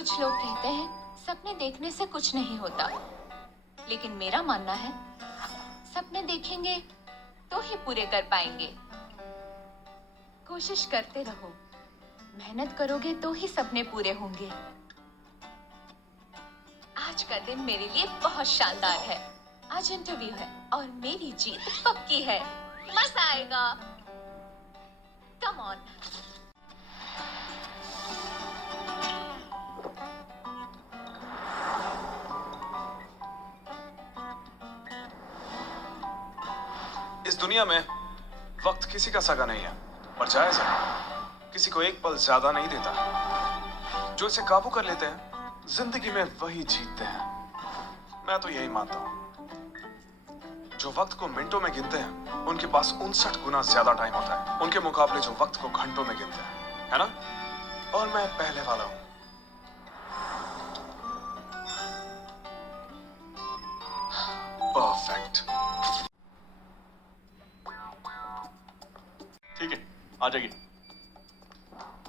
कुछ लोग कहते हैं सपने देखने से कुछ नहीं होता, लेकिन मेरा मानना है सपने देखेंगे तो ही पूरे कर पाएंगे। कोशिश करते रहो, मेहनत करोगे तो ही सपने पूरे होंगे। आज का दिन मेरे लिए बहुत शानदार है। आज इंटरव्यू है और मेरी जीत पक्की है। मजा आएगा। Come on. इस दुनिया में वक्त किसी का सगा नहीं है, पर जायज है, किसी को एक पल ज्यादा नहीं देता। जो इसे काबू कर लेते हैं जिंदगी में वही जीतते हैं। मैं तो यही मानता हूं। जो वक्त को मिनटों में गिनते हैं उनके पास 59 गुना ज्यादा टाइम होता है उनके मुकाबले जो वक्त को घंटों में गिनते हैं, है ना? और मैं पहले वाला हूं। परफेक्ट। ठीक है, आ जाइए।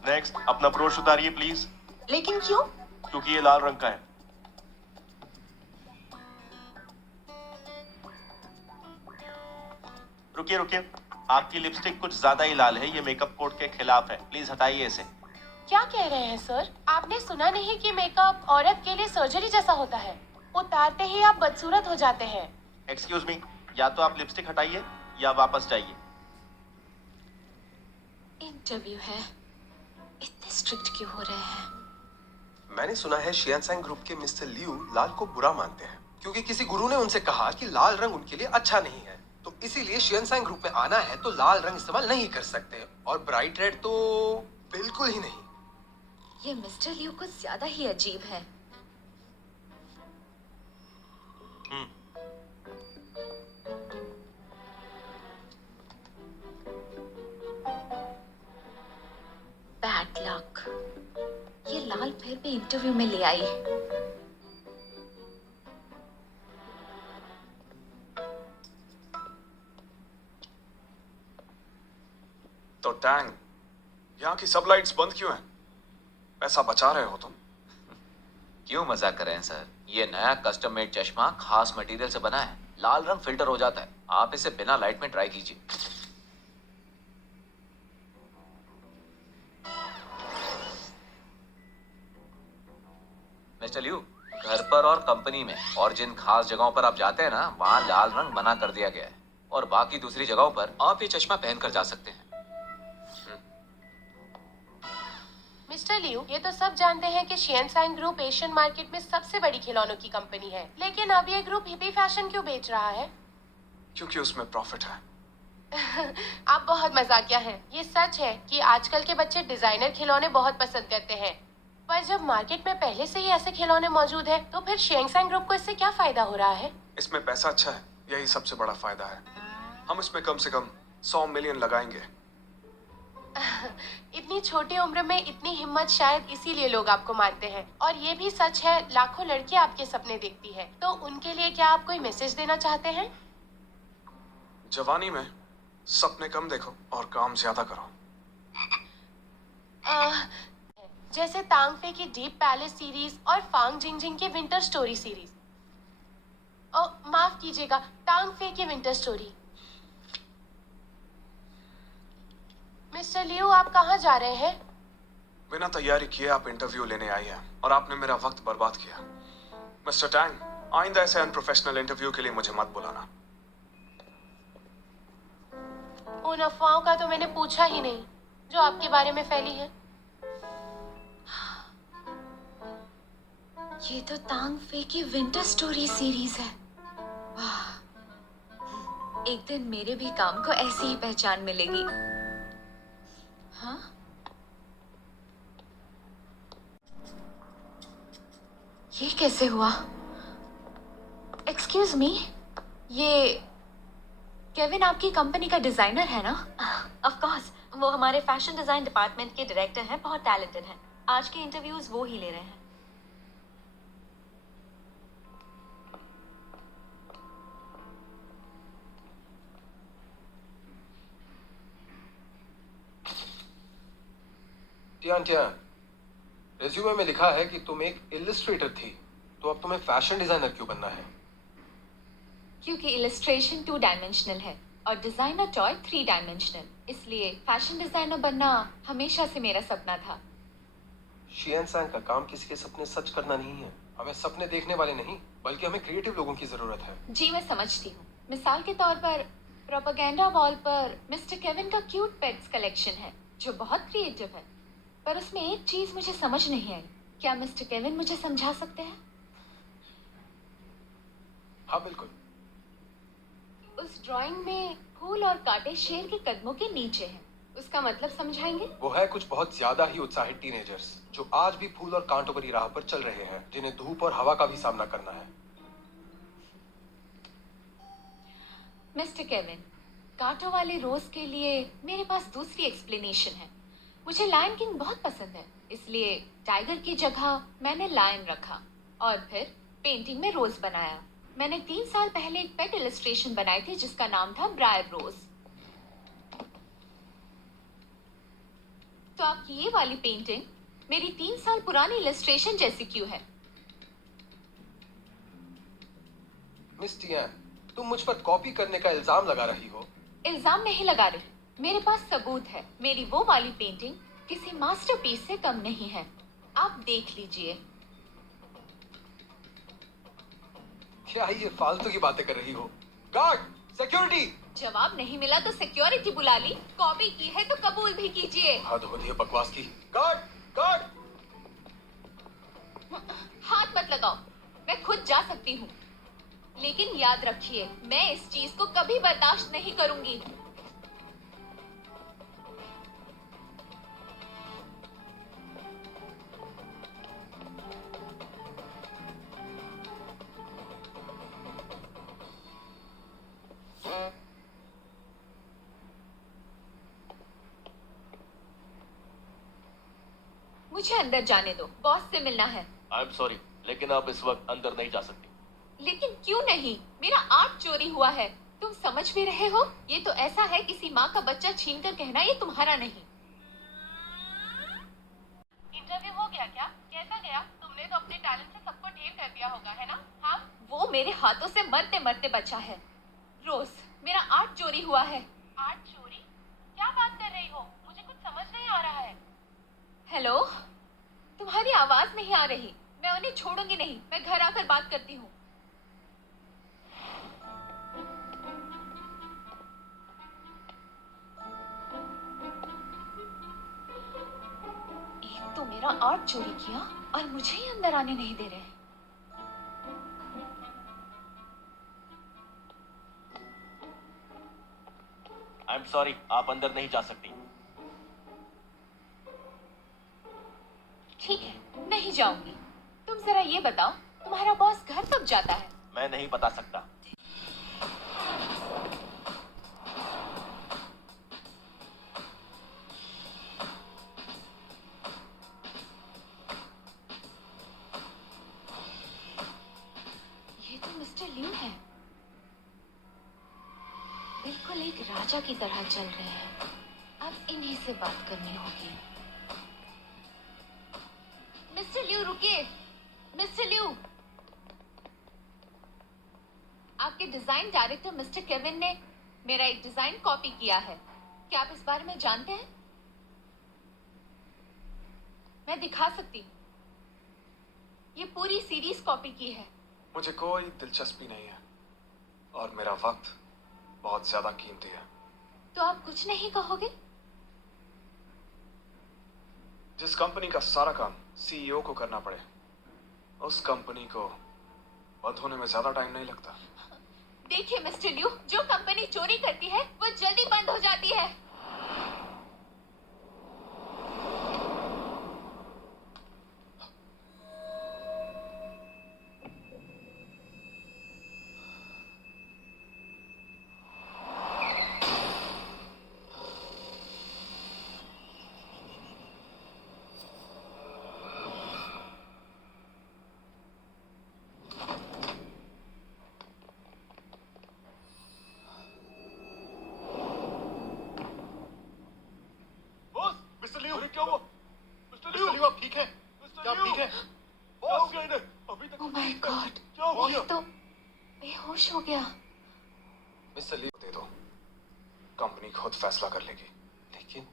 नेक्स्ट, अपना ब्रोश उतारिए प्लीज। लेकिन क्यों? क्योंकि ये लाल रंग का है। रुकिए रुकिए, आपकी लिपस्टिक कुछ ज्यादा ही लाल है, ये मेकअप कोड के खिलाफ है, प्लीज हटाइए इसे। क्या कह रहे हैं सर? आपने सुना नहीं कि मेकअप औरत के लिए सर्जरी जैसा होता है? उतारते ही आप बदसूरत हो जाते हैं। एक्सक्यूज मी, या तो आप लिपस्टिक हटाइए या वापस जाइए। इंटरव्यू है, इतने स्ट्रिक्ट क्यों हो रहे हैं? मैंने सुना है शियानसांग ग्रुप के मिस्टर लियू लाल को बुरा मानते हैं क्योंकि किसी गुरु ने उनसे कहा कि लाल रंग उनके लिए अच्छा नहीं है। तो इसीलिए शियानसांग ग्रुप में आना है तो लाल रंग इस्तेमाल नहीं कर सकते, और ब्राइट रेड तो बिल्कुल ही नहीं। ये मिस्टर लियू कुछ ज्यादा ही अजीब है। बैड लक, ये लाल फिर भी इंटरव्यू में ले आई। तो टैंग, यहाँ की सब लाइट्स बंद क्यों हैं? पैसा बचा रहे हो तुम? क्यों मजाक कर रहे हैं सर? ये नया कस्टम मेड चश्मा खास मटेरियल से बना है, लाल रंग फिल्टर हो जाता है। आप इसे बिना लाइट में ट्राई कीजिए। मिस्टर लियू, घर पर और कंपनी में और जिन खास जगहों पर आप जाते हैं ना, वहाँ लाल रंग मना कर दिया गया है, और बाकी दूसरी जगहों पर आप ये चश्मा पहनकर जा सकते हैं। मिस्टर लियू, ये तो सब जानते हैं कि शियानसांग ग्रुप एशियन मार्केट में सबसे बड़ी खिलौनों की कंपनी है, लेकिन अब ये ग्रुप हिप्पी फैशन क्यों बेच रहा है? क्योंकि उसमें प्रॉफिट है। आप बहुत मजाकिया हैं। ये सच है कि आजकल के बच्चे डिजाइनर खिलौने बहुत पसंद करते हैं, पर जब मार्केट में पहले से ही ऐसे खिलौने मौजूद हैं, तो फिर शियानसांग ग्रुप को इससे क्या फायदा हो रहा है? इसमें पैसा अच्छा है, यही सबसे बड़ा फायदा है। हम इसमें कम से कम 100 मिलियन लगाएंगे। इतनी छोटी उम्र में इतनी हिम्मत, शायद इसीलिए लोग आपको मानते हैं। और ये भी सच है, लाखों लड़कियां आपके सपने देखती हैं। तो उनके लिए क्या आप कोई मैसेज देना चाहते हैं? जवानी में सपने कम देखो और काम ज्यादा करो। जैसे तांग फे की डीप पैलेस सीरीज और फांग जिंगजिंग की विंटर स्टोरी सीरीज। माफ कीजिएगा, तांग फे की विंटर स्टोरी। मिस्टर लियू, आप कहाँ जा रहे हैं? बिना तैयारी किए आप इंटरव्यू लेने आई हैं और आपने मेरा वक्त बर्बाद किया। मिस्टर टैंग, आइंदा ऐसे अनप्रोफेशनल इंटरव्यू के लिए मुझे मत बुलाना। उन अफवाहों का तो मैंने पूछा ही नहीं जो आपके बारे में फैली है। ये तो तांग फे की विंटर स्टोरी सीरीज है। वाह, एक दिन मेरे भी काम को ऐसी ही पहचान मिलेगी। हाँ? ये कैसे हुआ? एक्सक्यूज मी, ये केविन आपकी कंपनी का डिजाइनर है ना? ऑफ कोर्स, वो हमारे फैशन डिजाइन डिपार्टमेंट के डायरेक्टर हैं, बहुत टैलेंटेड हैं। आज के इंटरव्यूज वो ही ले रहे हैं। टियान टियान, रेज्यूमे में लिखा है कि तुम एक इलिस्ट्रेटर थी, तो अब तुम्हें फैशन डिजाइनर क्यों बनना है? क्योंकि इलस्ट्रेशन 2 डायमेंशनल है और डिजाइनर टॉय 3 डायमेंशनल, इसलिए फैशन डिजाइनर बनना हमेशा से मेरा सपना था। शियन सैंग का काम किसी के सपने सच करना नहीं है। हमें सपने देखने वाले नहीं, बल्कि हमें क्रिएटिव लोगों की जरूरत है। जी मैं समझती हूँ। मिसाल के तौर पर प्रोपेगेंडा वॉल पर मिस्टर केविन का क्यूट पेट्स कलेक्शन है जो बहुत क्रिएटिव है, पर उसमें एक चीज मुझे समझ नहीं आई। क्या मिस्टर केविन मुझे समझा सकते हैं? हाँ बिल्कुल। उस ड्राइंग में फूल और कांटे शेर के कदमों के नीचे हैं, उसका मतलब समझाएंगे? वो है कुछ बहुत ज्यादा ही उत्साहित टीनेजर्स जो आज भी फूल और कांटों भरी राह पर चल रहे हैं, जिन्हें धूप और हवा का भी सामना करना है। मिस्टर केविन, कांटों वाले रोज के लिए मेरे पास दूसरी एक्सप्लेनेशन है। मुझे लायन किंग बहुत पसंद है, इसलिए टाइगर की जगह मैंने लायन रखा और फिर पेंटिंग में रोज बनाया। मैंने 3 साल पहले एक पेट इलस्ट्रेशन बनाई थी जिसका नाम था ब्रायर रोज। तो आपकी ये वाली पेंटिंग मेरी 3 साल पुरानी इलस्ट्रेशन जैसी क्यों है? मिस टियान, तुम मुझ पर कॉपी करने का इल्जाम लगा रही हो। इल्जाम नहीं लगा रही, मेरे पास सबूत है। मेरी वो वाली पेंटिंग किसी मास्टरपीस से कम नहीं है, आप देख लीजिए। क्या ये फालतू की बातें कर रही हो? Guard, security! जवाब नहीं मिला तो सिक्योरिटी बुला ली, कॉपी की है तो कबूल भी कीजिए। हद हो रही है बकवास की। Guard, guard! हाथ मत लगाओ, मैं खुद जा सकती हूँ, लेकिन याद रखिए मैं इस चीज को कभी बर्दाश्त नहीं करूंगी। मुझे अंदर जाने दो, बॉस से मिलना है। आई एम सॉरी, लेकिन आप इस वक्त अंदर नहीं जा सकती। लेकिन क्यों नहीं? मेरा आर्ट चोरी हुआ है, तुम समझ भी रहे हो? ये तो ऐसा है किसी माँ का बच्चा छीनकर कहना ये तुम्हारा नहीं। इंटरव्यू हो गया क्या? कैसा गया? तुमने तो अपने टैलेंट से सबको ढेर कर दिया होगा, है ना? हाँ, वो मेरे हाथों से मरते मरते बचा है। रोज, मेरा आर्ट चोरी हुआ है। आर्ट चोरी? क्या बात कर रही हो? मुझे कुछ समझ नहीं आ रहा है। हेलो, तुम्हारी आवाज नहीं आ रही। मैं उन्हें छोड़ूंगी नहीं, मैं घर आकर बात करती हूँ। एक तो मेरा आर्ट चोरी किया और मुझे ही अंदर आने नहीं दे रहे। आई एम सॉरी, आप अंदर नहीं जा सकती। ठीक है, नहीं जाऊंगी। तुम जरा ये बताओ, तुम्हारा बॉस घर कब जाता है? मैं नहीं बता सकता। ये तो मिस्टर ल्यू है, बिल्कुल एक राजा की तरह चल रहे हैं। अब इन्हीं से बात करनी होगी। मिस्टर ल्यू रुकिए। मिस्टर ल्यू, आपके डिजाइन डायरेक्टर मिस्टर केविन ने मेरा एक डिजाइन कॉपी किया है। क्या आप इस बारे में जानते हैं? मैं दिखा सकती हूँ, ये पूरी सीरीज कॉपी की है। मुझे कोई दिलचस्पी नहीं है और मेरा वक्त बहुत ज्यादा कीमती है। तो आप कुछ नहीं कहोगे? जिस कंपनी का सारा काम सीईओ को करना पड़े, उस कंपनी को बंद होने में ज्यादा टाइम नहीं लगता। देखिए मिस्टर ल्यू, जो कंपनी चोरी करती है वो जल्दी बंद हो जाती है। बॉस, मिस्टर लियो, क्या हुआ? मिस्टर लियो, आप ठीक हैं? क्या ठीक है? ओह माय गॉड, ये तो बेहोश हो गया। मिस्टर ली दे दो, कंपनी खुद फैसला कर लेगी। लेकिन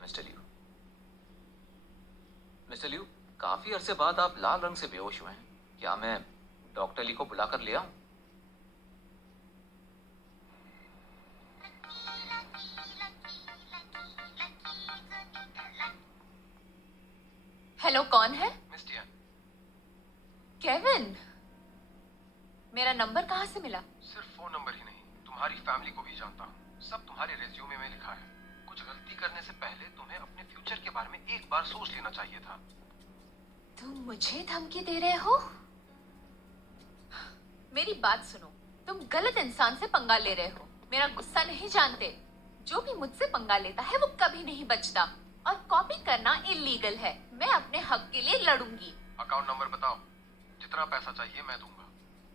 मिस्टर लियू, मिस्टर लियू, काफी अरसे बाद आप लाल रंग से बेहोश हुए हैं। क्या मैं डॉक्टर ली को बुलाकर ले आऊं? हेलो, कौन है? मिस डियन, केविन, मेरा नंबर कहाँ से मिला? सिर्फ फोन नंबर ही नहीं, तुम्हारी फैमिली को भी जानता हूँ। सब तुम्हारे रेज्यूमे में लिखा है। कुछ गलती करने से पहले तुम्हें अपने फ्यूचर के बारे में एक बार सोच लेना चाहिए था। तुम मुझे धमकी दे रहे हो? मेरी बात सुनो, तुम गलत इंसान से पंगा ले रहे हो। मेरा गुस्सा नहीं जानते। जो भी मुझसे पंगा लेता है वो कभी नहीं बचता, और कॉपी करना इलीगल है। मैं अपने हक के लिए लड़ूंगी। अकाउंट नंबर बताओ, जितना पैसा चाहिए मैं दूंगा।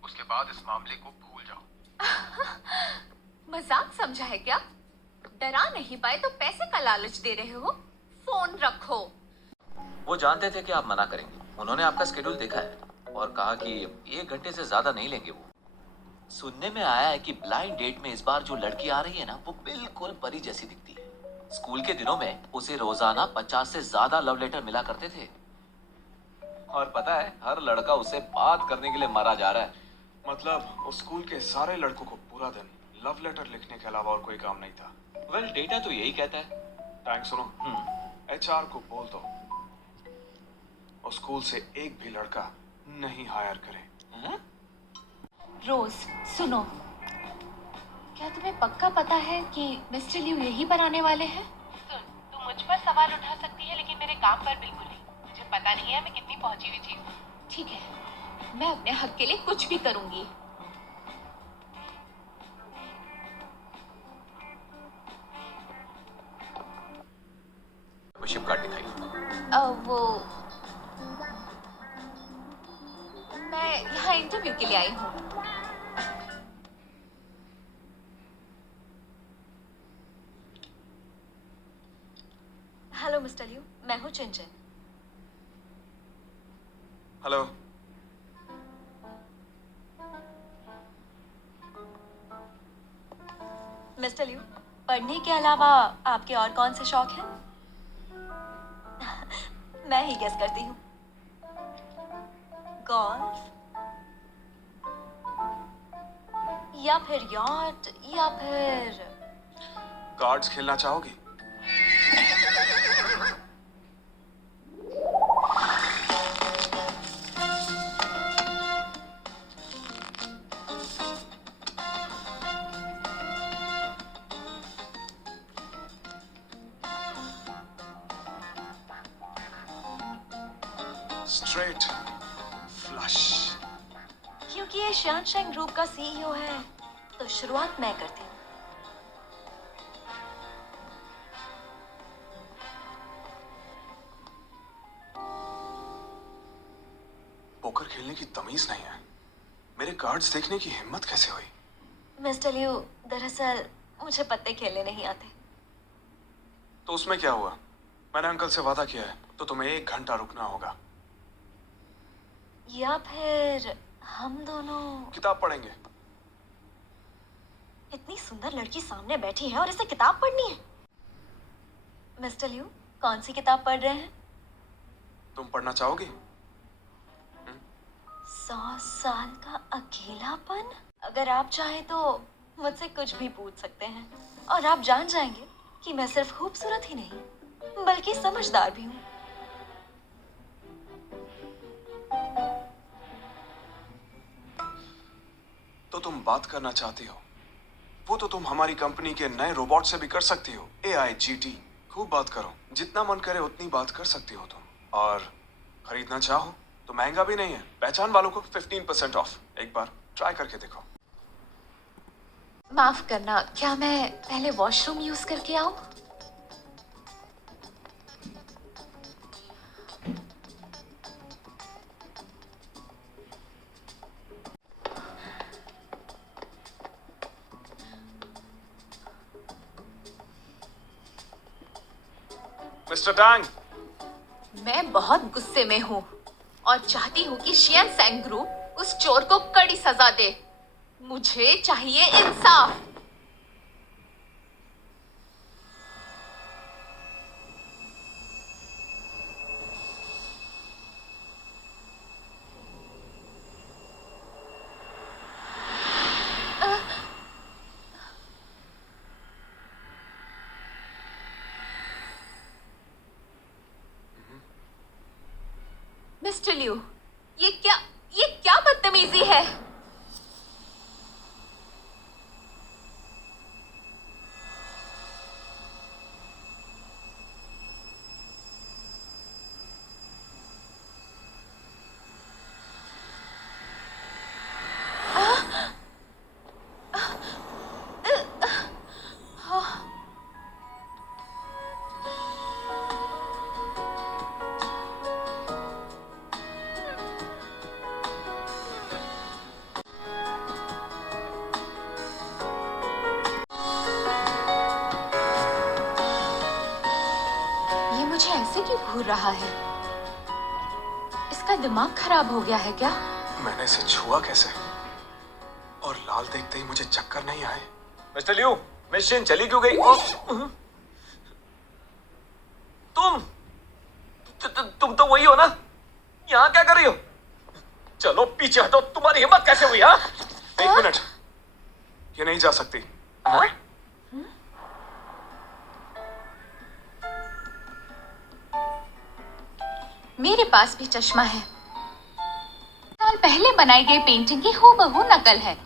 उसके बाद इस मामले को भूल जाओ। मजाक समझा है क्या? डरा नहीं पाए तो पैसे का लालच दे रहे हो? फोन रखो। वो जानते थे कि आप मना करेंगे। उन्होंने आपका स्केड्यूल देखा है और कहा कि 1 घंटे से ज्यादा नहीं लेंगे वो। सुनने में आया है कि ब्लाइंड डेट में इस बार जो लड़की आ रही है ना, वो बिल्कुल परी जैसी दिखती है। स्कूल के दिनों में उसे रोजाना 50 से ज्यादा लव लेटर मिला करते थे। और पता है, हर लड़का उससे बात करने के लिए मरा जा रहा है। मतलब उस स्कूल के सारे लड़कों को पूरा दिन लव लेटर लिखने के अलावा और कोई काम नहीं था। वेल, डेटा तो यही कहता है। टैंक सुनो, एचआर को बोल दो उस स्कूल से एक भी लड़का नहीं हायर करे। रोज, सुनो, क्या तुम्हें पक्का पता है कि मिस्टर लियू यहीं पर आने वाले हैं? सुन, तू मुझ पर सवाल उठा सकती है लेकिन मेरे काम पर बिल्कुल नहीं। मुझे पता नहीं है मैं कितनी पहुंची हुई चीज हूँ। ठीक है, मैं अपने हक के लिए कुछ भी करूंगी। शिप कार्ड दिखाइए। वो मैं यहाँ इंटरव्यू के लिए आई हूँ। हेलो मिस्टर लियू, मैं हूँ चिंचन। हेलो। मिस्टर लियू, पढ़ने के अलावा आपके और कौन से शौक हैं? मैं ही गेस करती हूँ। गोल्फ, या फिर यॉट, या फिर कार्ड्स खेलना चाहोगी? Straight flush. क्योंकि ये श्यानशैंग ग्रुप का सीईओ है, तो शुरुआत मैं करती हूँ। पोकर खेलने की तमीज नहीं है। मेरे कार्ड्स देखने की हिम्मत कैसे हुई? मिस्टर लियू, दरअसल मुझे पत्ते खेलने नहीं आते। तो उसमें क्या हुआ? मैंने अंकल से वादा किया है, तो तुम्हें 1 घंटा रुकना होगा। या फिर हम दोनों किताब पढ़ेंगे। इतनी सुंदर लड़की सामने बैठी है और इसे किताब पढ़नी है। मिस्टर लियू, कौन सी किताब पढ़ रहे हैं? तुम पढ़ना चाहोगी? 100 साल का अकेलापन? अगर आप चाहें तो मुझसे कुछ भी पूछ सकते हैं, और आप जान जाएंगे कि मैं सिर्फ खूबसूरत ही नहीं बल्कि समझदार भी हूँ। तो तुम बात करना चाहती हो? वो तो तुम हमारी कंपनी के नए रोबोट से भी कर सकती हो, AIGT। खूब बात करो, जितना मन करे उतनी बात कर सकती हो तुम। और खरीदना चाहो तो महंगा भी नहीं है। पहचान वालों को 15% ऑफ। एक बार ट्राई करके देखो। माफ करना, क्या मैं पहले वॉशरूम यूज करके आऊं? मिस्टर टैंग, मैं बहुत गुस्से में हूँ और चाहती हूँ कि शियन सैंग ग्रुप उस चोर को कड़ी सजा दे। मुझे चाहिए इंसाफ। मिस्टर लिू, ये क्या बदतमीजी है? ये मुझे ऐसे क्यों घूर रहा है? इसका दिमाग खराब हो गया है क्या? मैंने इसे छुआ कैसे? और लाल देखते ही मुझे चक्कर नहीं आए। मिस्टर लियू, मिस शिन चली क्यों गई? तुम तो वही हो ना? यहाँ क्या कर रही हो? चलो पीछे हटो। तुम्हारी हिम्मत कैसे हुई? हाँ, एक मिनट, ये नहीं जा सकती। हाँ? मेरे पास भी चश्मा है। साल पहले बनाई गई पेंटिंग की हूबहू नकल है।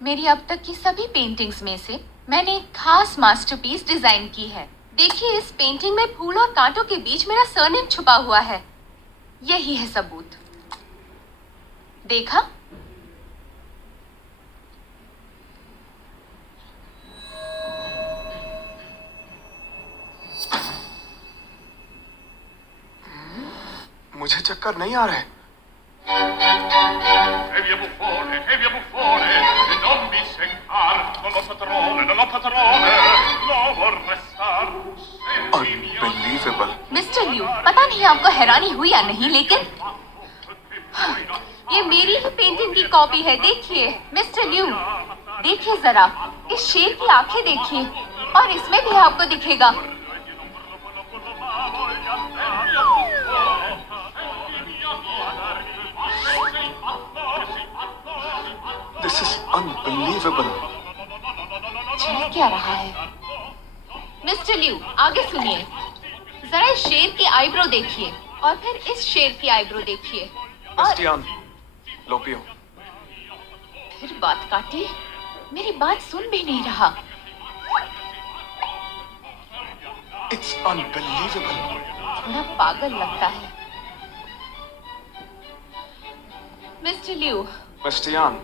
मेरी अब तक की सभी पेंटिंग्स में से मैंने एक खास मास्टरपीस डिजाइन की है। देखिए, इस पेंटिंग में फूल और कांटों के बीच मेरा सरनेम छुपा हुआ है। यही है सबूत। देखा? मुझे चक्कर नहीं आ रहे। E via buffone, e non mi seccar, non ho padrone, no vorrei star. Unbelievable. Mister Liu, पता नहीं आपको हैरानी हुई या नहीं, लेकिन ये मेरी ही पेंटिंग की कॉपी है। देखिए मिस्टर लिू, देखिए जरा, इस शेर की आंखें देखिए, और इसमें भी आपको दिखेगा। This is unbelievable. चल क्या रहा है? मिस्टर लिू, आगे सुनिए। जरा इस शेर की आईब्रो देखिए, और फिर इस शेर की आईब्रो देखिए, और क्रिस्टियान, लो पियो। फिर बात काटी। मेरी बात सुन भी नहीं रहा। It's unbelievable. थोड़ा पागल लगता है। मिस्टर लिू, क्रिस्टियान,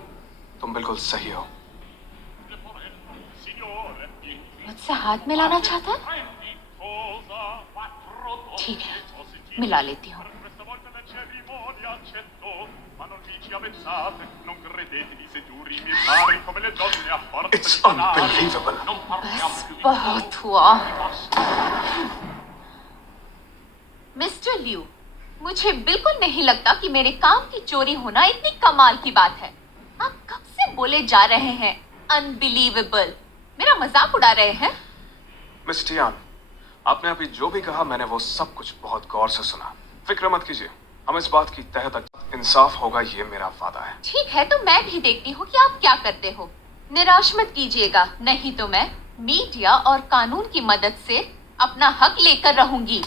तुम बिल्कुल सही हो। मुझसे हाथ मिलाना चाहता? ठीक है, मिला लेती हूँ। It's unbelievable. बस बहुत हुआ। मिस्टर लिू, मुझे बिल्कुल नहीं लगता कि मेरे काम की चोरी होना इतनी कमाल की बात है। आप कब से बोले जा रहे हैं अनबिलीवेबल? मेरा मजाक उड़ा रहे हैं? मिस टियान, आपने अभी जो भी कहा मैंने वो सब कुछ बहुत गौर से सुना। फिक्र मत कीजिए, हम इस बात की तह तक इंसाफ होगा, ये मेरा वादा है। ठीक है, तो मैं भी देखती हूँ कि आप क्या करते हो। निराश मत कीजिएगा, नहीं तो मैं मीडिया और कानून की मदद से अपना हक लेकर रहूंगी।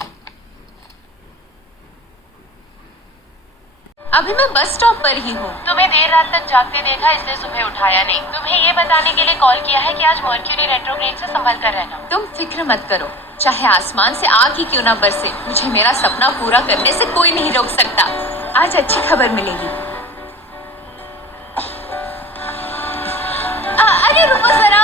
अभी मैं बस स्टॉप पर ही हूँ। तुम्हें देर रात तक जागते देखा, इसलिए सुबह उठाया नहीं। तुम्हें ये बताने के लिए कॉल किया है कि आज मर्क्यूरी रेट्रोग्रेड से संभल कर रहना। तुम फिक्र मत करो, चाहे आसमान से आग ही क्यों ना बरसे, मुझे मेरा सपना पूरा करने से कोई नहीं रोक सकता। आज अच्छी खबर मिलेगी। अरे रुको जरा।